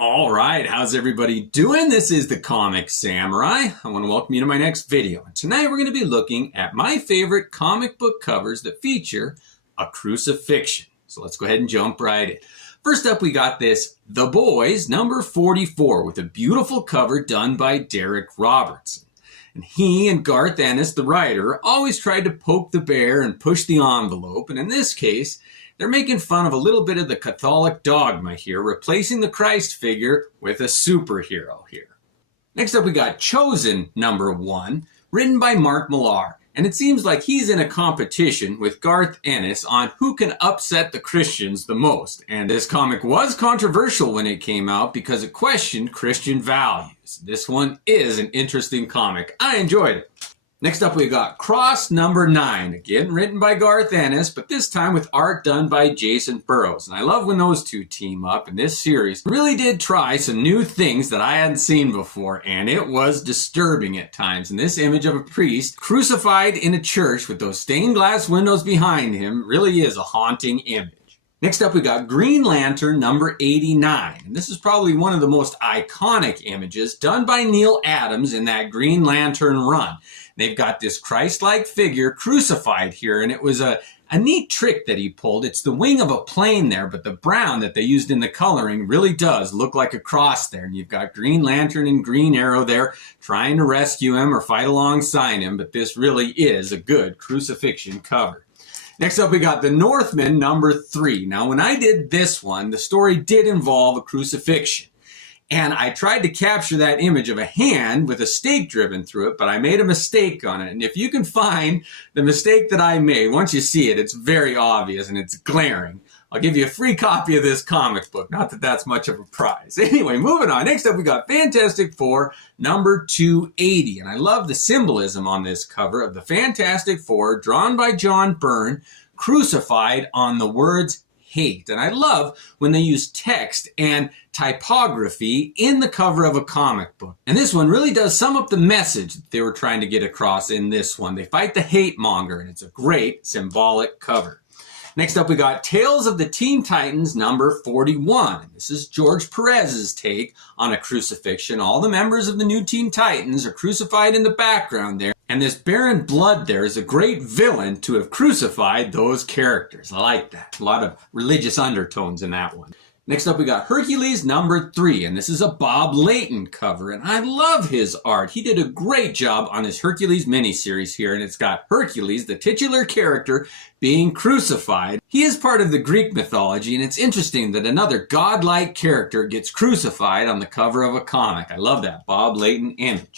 All right, how's everybody doing? This is the Comic Samurai. I want to welcome you to my next video. And tonight we're going to be looking at my favorite comic book covers that feature a crucifixion. So let's go ahead and jump right in. First up, we got this The Boys number 44 with a beautiful cover done by Derek Robertson. And he and Garth Ennis, the writer, always tried to poke the bear and push the envelope. And in this case, they're making fun of a little bit of the Catholic dogma here, replacing the Christ figure with a superhero here. Next up, we got Chosen number 1, written by Mark Millar. And it seems like he's in a competition with Garth Ennis on who can upset the Christians the most. And this comic was controversial when it came out because it questioned Christian values. This one is an interesting comic. I enjoyed it. Next up, we got Cross number 9, again written by Garth Ennis, but this time with art done by Jason Burrows. And I love when those two team up, and this series really did try some new things that I hadn't seen before, and it was disturbing at times. And this image of a priest crucified in a church with those stained glass windows behind him really is a haunting image. Next up, we got Green Lantern number 89. And this is probably one of the most iconic images done by Neil Adams in that Green Lantern run. They've got this Christ-like figure crucified here, and it was a neat trick that he pulled. It's the wing of a plane there, but the brown that they used in the coloring really does look like a cross there. And you've got Green Lantern and Green Arrow there trying to rescue him or fight alongside him, but this really is a good crucifixion cover. Next up, we got The Northman number 3. Now, when I did this one, the story did involve a crucifixion. And I tried to capture that image of a hand with a stake driven through it, but I made a mistake on it. And if you can find the mistake that I made, once you see it, it's very obvious and it's glaring. I'll give you a free copy of this comic book. Not that that's much of a prize. Anyway, moving on. Next up, we got Fantastic Four number 280. And I love the symbolism on this cover of the Fantastic Four, drawn by John Byrne, crucified on the words hate. And I love when they use text and typography in the cover of a comic book. And this one really does sum up the message that they were trying to get across in this one. They fight the hate monger, and it's a great symbolic cover. Next up, we got Tales of the Teen Titans number 41. This is George Perez's take on a crucifixion. All the members of the new Teen Titans are crucified in the background there. And this Baron Blood there is a great villain to have crucified those characters. I like that. A lot of religious undertones in that one. Next up, we got Hercules number 3, and this is a Bob Layton cover, and I love his art. He did a great job on his Hercules miniseries here, and it's got Hercules, the titular character, being crucified. He is part of the Greek mythology, and it's interesting that another godlike character gets crucified on the cover of a comic. I love that Bob Layton image.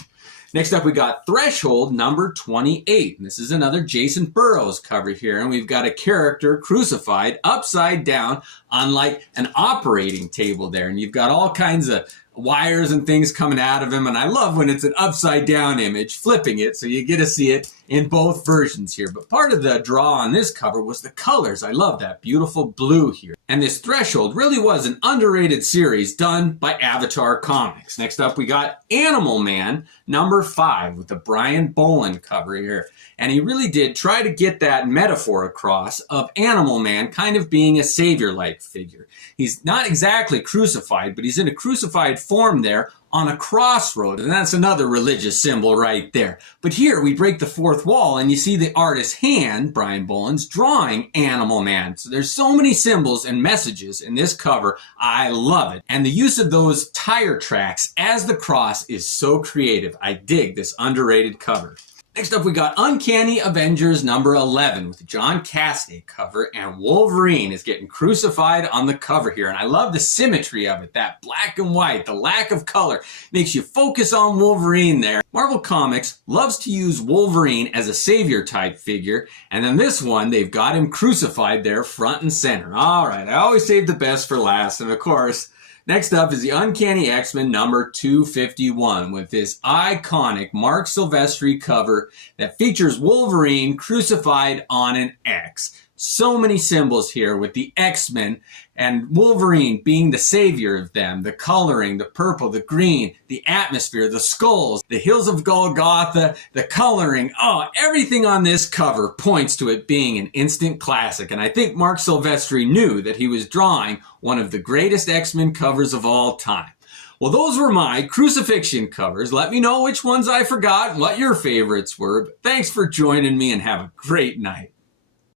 Next up, we got Threshold number 28. And this is another Jason Burrows cover here. And we've got a character crucified upside down on like an operating table there. And you've got all kinds of wires and things coming out of him. And I love when it's an upside down image, flipping it. So you get to see it in both versions here. But part of the draw on this cover was the colors. I love that beautiful blue here. And this Threshold really was an underrated series done by Avatar Comics. Next up, we got Animal Man number 5 with the Brian Boland cover here. And he really did try to get that metaphor across of Animal Man kind of being a savior-like figure. He's not exactly crucified, but he's in a crucified form there on a crossroad, and that's another religious symbol right there. But here we break the fourth wall and you see the artist's hand, Brian Boland's, drawing Animal Man. So there's so many symbols and messages in this cover. I love it. And the use of those tire tracks as the cross is so creative. I dig this underrated cover. Next up, we got Uncanny Avengers number 11 with the John Cassaday cover, and Wolverine is getting crucified on the cover here. And I love the symmetry of it, that black and white, the lack of color makes you focus on Wolverine there. Marvel Comics loves to use Wolverine as a savior type figure, and in this one, they've got him crucified there front and center. All right, I always save the best for last, and of course, next up is the Uncanny X-Men number 251 with this iconic Mark Silvestri cover that features Wolverine crucified on an X. So many symbols here with the X-Men and Wolverine being the savior of them. The coloring, the purple, the green, the atmosphere, the skulls, the hills of Golgotha, the coloring. Oh, everything on this cover points to it being an instant classic. And I think Mark Silvestri knew that he was drawing one of the greatest X-Men covers of all time. Well, those were my Crucifixion covers. Let me know which ones I forgot and what your favorites were. But thanks for joining me and have a great night.